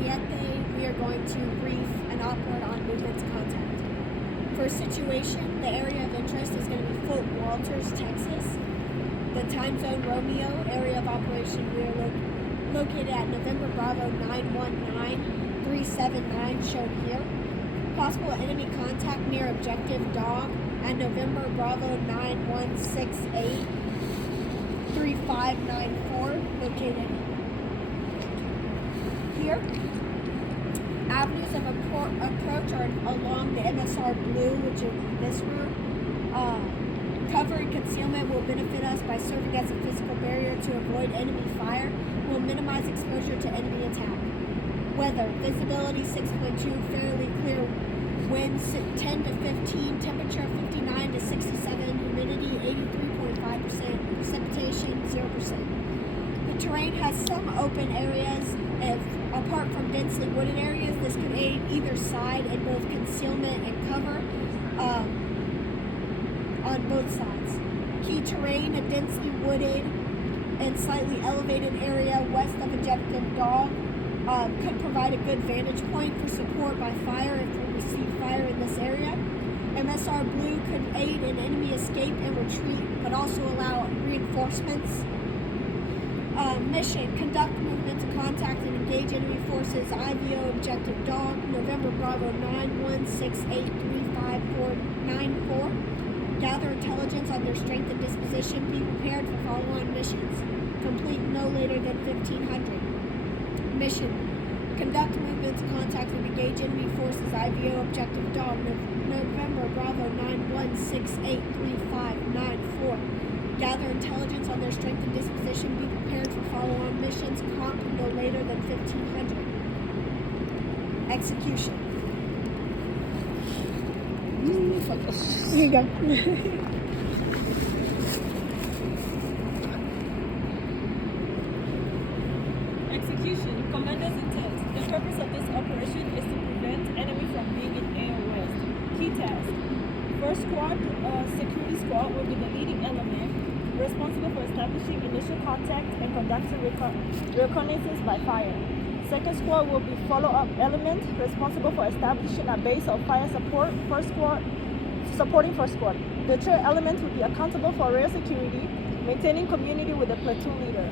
we are going to brief an Opord on movement to contact. For situation, the area of interest is going to be Fort Walters, Texas. The time zone Romeo, area of operation, we are located at November Bravo 919379, shown here. Possible enemy contact near objective dog at November Bravo 91683594, located here. Avenues of approach are along the MSR Blue, which is this route. Cover and concealment will benefit us by serving as a physical barrier to avoid enemy fire. Will minimize exposure to enemy attack. Weather, visibility 6.2, fairly clear. Winds 10 to 15, temperature 59 to 67, humidity 83.5%, precipitation 0%. The terrain has some open areas. Apart from densely wooded areas, this could aid either side in both concealment and cover on both sides. Key terrain, a densely wooded and slightly elevated area west of objective dog could provide a good vantage point for support by fire if we receive fire in this area. MSR Blue could aid in enemy escape and retreat, but also allow reinforcements. Mission, conduct movement to contact and engage enemy forces, IVO, objective dog, November Bravo 91683594. Gather intelligence on their strength and disposition, be prepared for follow-on missions. Complete no later than 1500. Mission, conduct movement to contact and engage enemy forces, IVO, objective dog, November Bravo 91683594. Gather intelligence on their strength and disposition, be prepared for follow-on missions, comp no later than 1500. Execution. Here you go. Execution. Commander's intent. The purpose of this operation is to prevent enemy from being in air west. Key task. First squad, security squad, will be the leading element, responsible for establishing initial contact and conducting reconnaissance by fire. Second squad will be follow-up element, responsible for establishing a base of fire support. Supporting first squad. The third element will be accountable for rear security, maintaining community with the platoon leader.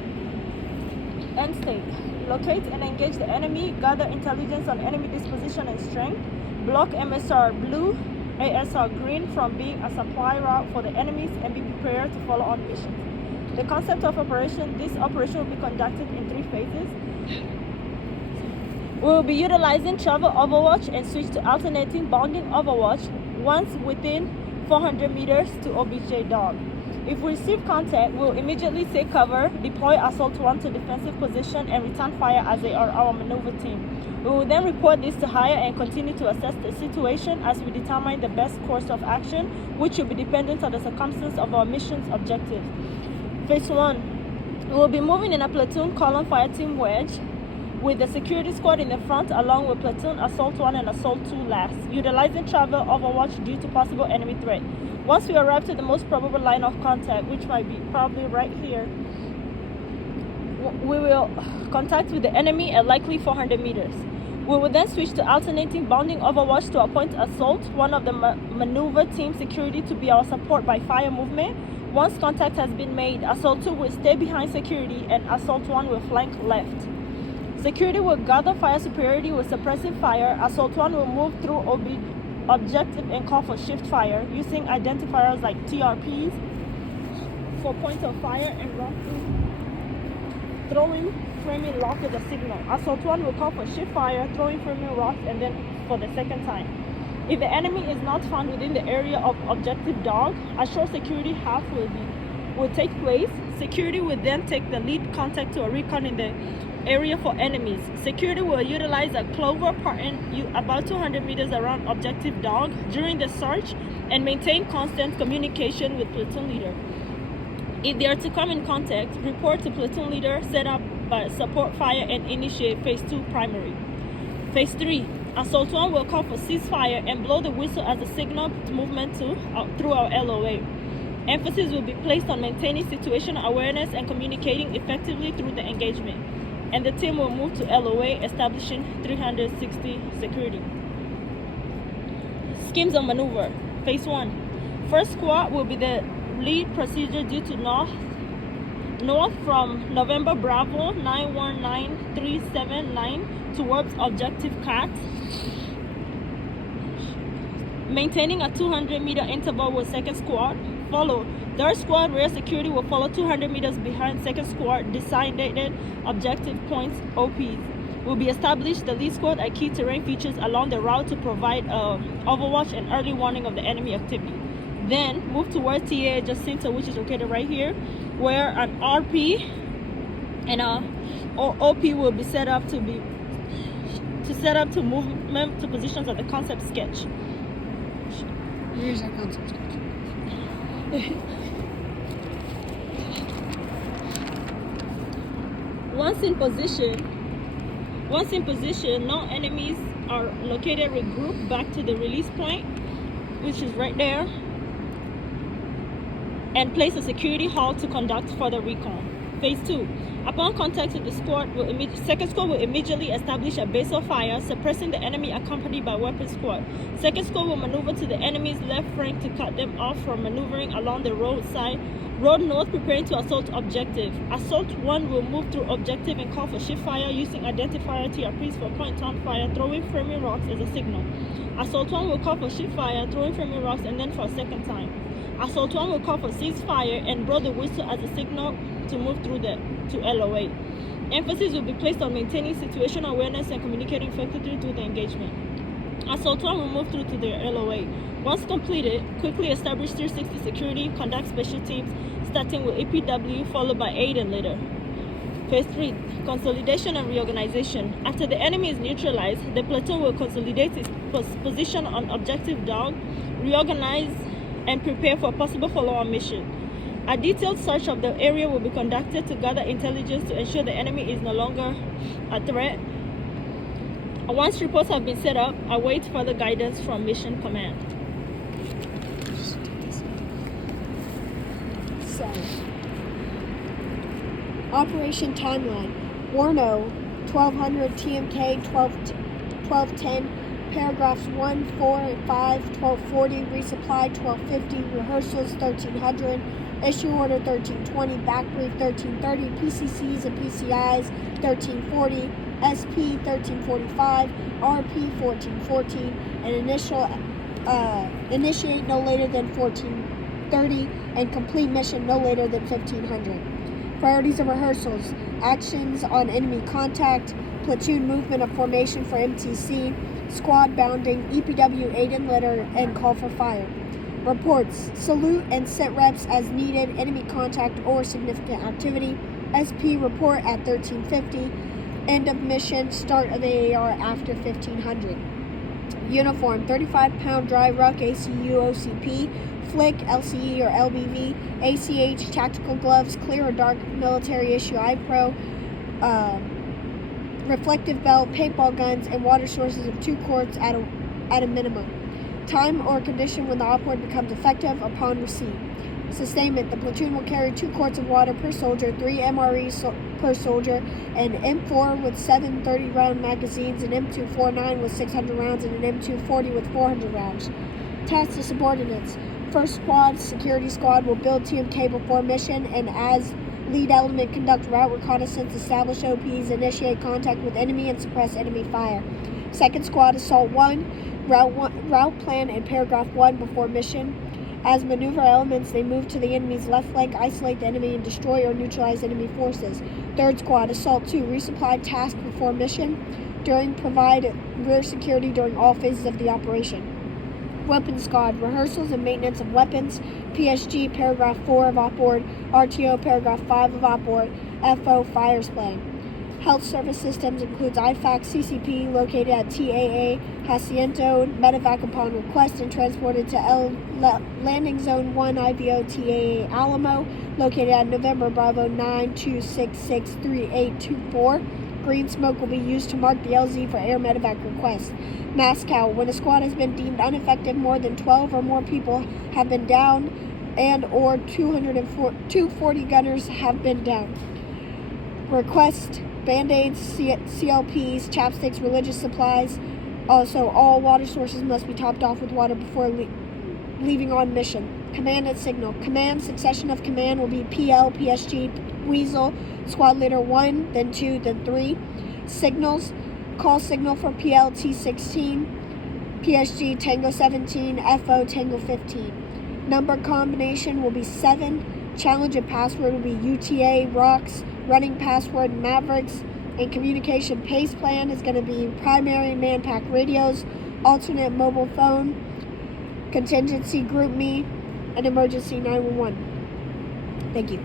End state. Locate and engage the enemy, gather intelligence on enemy disposition and strength, block MSR Blue, ASR Green from being a supply route for the enemies, and be prepared to follow on missions. The concept of operation, this operation will be conducted in 3 phases. We will be utilizing travel overwatch and switch to alternating bounding overwatch once within 400 meters to OBJ dog. If we receive contact, we will immediately take cover, deploy Assault 1 to defensive position, and return fire as they are our maneuver team. We will then report this to higher and continue to assess the situation as we determine the best course of action, which will be dependent on the circumstance of our mission's objective. Phase 1. We will be moving in a platoon column fire team wedge, with the security squad in the front along with platoon Assault 1 and Assault 2 last, utilizing travel overwatch due to possible enemy threat. Once we arrive to the most probable line of contact, which might be probably right here, we will contact with the enemy at likely 400 meters. We will then switch to alternating bounding overwatch to appoint Assault, one of the maneuver team security, to be our support by fire movement. Once contact has been made, Assault 2 will stay behind security and Assault 1 will flank left. Security will gather fire superiority with suppressive fire. Assault 1 will move through objective and call for shift fire using identifiers like TRPs for points of fire and throwing framing rock as a signal. Assault 1 will call for shift fire, throwing framing rocks, and then for the second time. If the enemy is not found within the area of objective dog, a short security half will take place. Security will then take the lead contact to a recon in the area for enemies. Security will utilize a clover pattern about 200 meters around objective dog during the search and maintain constant communication with platoon leader. If they are to come in contact, report to platoon leader, set up support fire, and initiate phase 2 primary. Phase 3. Assault 1 will call for ceasefire and blow the whistle as a signal to movement through our LOA. Emphasis will be placed on maintaining situational awareness and communicating effectively through the engagement. and the team will move to LOA, establishing 360 security. Schemes of maneuver. Phase 1. First squad will be the lead procedure due to north from November Bravo 919379 towards objective CAT, maintaining a 200-meter interval with second squad. Follow. Third squad rear security will follow 200 meters behind second squad. Designated objective points (OPs) will be established. The lead squad at key terrain features along the route to provide overwatch and early warning of the enemy activity. Then move towards TA Jacinta, which is located right here, where an RP and a OP will be set up to movement to positions of the concept sketch. Here's our concept sketch. Once in position, no enemies are located. Regroup back to the release point, which is right there, and place a security halt to conduct further recon. Phase 2. Upon contact with the squad, second squad will immediately establish a base of fire, suppressing the enemy accompanied by weapon squad. Second squad will maneuver to the enemy's left flank to cut them off from maneuvering along the road north, preparing to assault objective. Assault 1 will move through objective and call for shift fire using identifier TRPs for point-on fire, throwing framing rocks as a signal. Assault 1 will call for shift fire, throwing framing rocks, and then for a second time. Assault 1 will call for ceasefire and blow the whistle as a signal to move through to LOA. Emphasis will be placed on maintaining situational awareness and communicating effectively through the engagement. Assault 1 will move through to their LOA. Once completed, quickly establish 360 security, conduct special teams, starting with APW, followed by aid and later. Phase 3. Consolidation and reorganization. After the enemy is neutralized, the platoon will consolidate its position on objective dog, reorganize, and prepare for a possible follow-on mission. A detailed search of the area will be conducted to gather intelligence to ensure the enemy is no longer a threat. Once reports have been set up, await further guidance from Mission Command. So, Operation Timeline. Warno, 1200 TMK 1210, paragraphs 1, 4, and 5, 1240, resupply 1250, rehearsals 1300, issue order 1320, back brief 1330, PCCs and PCIs 1340, SP 1345, RP 1414, and initiate no later than 1430, and complete mission no later than 1500. Priorities of rehearsals: actions on enemy contact, platoon movement of formation for MTC, squad bounding, EPW aid and litter, and call for fire. Reports: salute and sit reps as needed, enemy contact or significant activity. SP report at 1350. End of mission, start of AAR after 1500. Uniform: 35-pound dry ruck ACU OCP, flick LCE or LBV, ACH tactical gloves, clear or dark military issue iPro, reflective belt, paintball guns, and water sources of 2 quarts at a minimum. Time or condition when the Opord becomes effective upon receipt. Sustainment: the platoon will carry 2 quarts of water per soldier, 3 MREs per soldier, an M4 with 7 30-round magazines, an M249 with 600 rounds, and an M240 with 400 rounds. Tasks to subordinates: first squad, security squad will build TMK before mission, and as lead element conduct route reconnaissance, establish OPs, initiate contact with enemy, and suppress enemy fire. Second squad, assault 1, route plan and paragraph 1 before mission. As maneuver elements, they move to the enemy's left flank, isolate the enemy, and destroy or neutralize enemy forces. Third squad, assault 2, resupply task before mission. Provide rear security during all phases of the operation. Weapons squad, rehearsals and maintenance of weapons. PSG, paragraph 4 of Opord. RTO, paragraph 5 of Opord. FO, fires plan. Health service systems includes IFAC CCP located at TAA Jacinto, medevac upon request and transported to Landing Zone 1 IVO TAA Alamo, located at November Bravo 92663824. Green smoke will be used to mark the LZ for air medevac requests. Moscow, when a squad has been deemed ineffective, more than 12 or more people have been down, and or 240 gunners have been down. Request Band-Aids, CLPs, chapsticks, religious supplies. Also, all water sources must be topped off with water before leaving on mission. Command and signal. Command, succession of command will be PL, PSG, Weasel, Squad Leader 1, then 2, then 3. Signals. Call signal for PL T16, PSG Tango 17, FO Tango 15. Number combination will be 7. Challenge and password will be UTA, Rocks, running password, Mavericks, and communication pace plan is going to be primary man-pack radios, alternate mobile phone, contingency group me, and emergency 911. Thank you.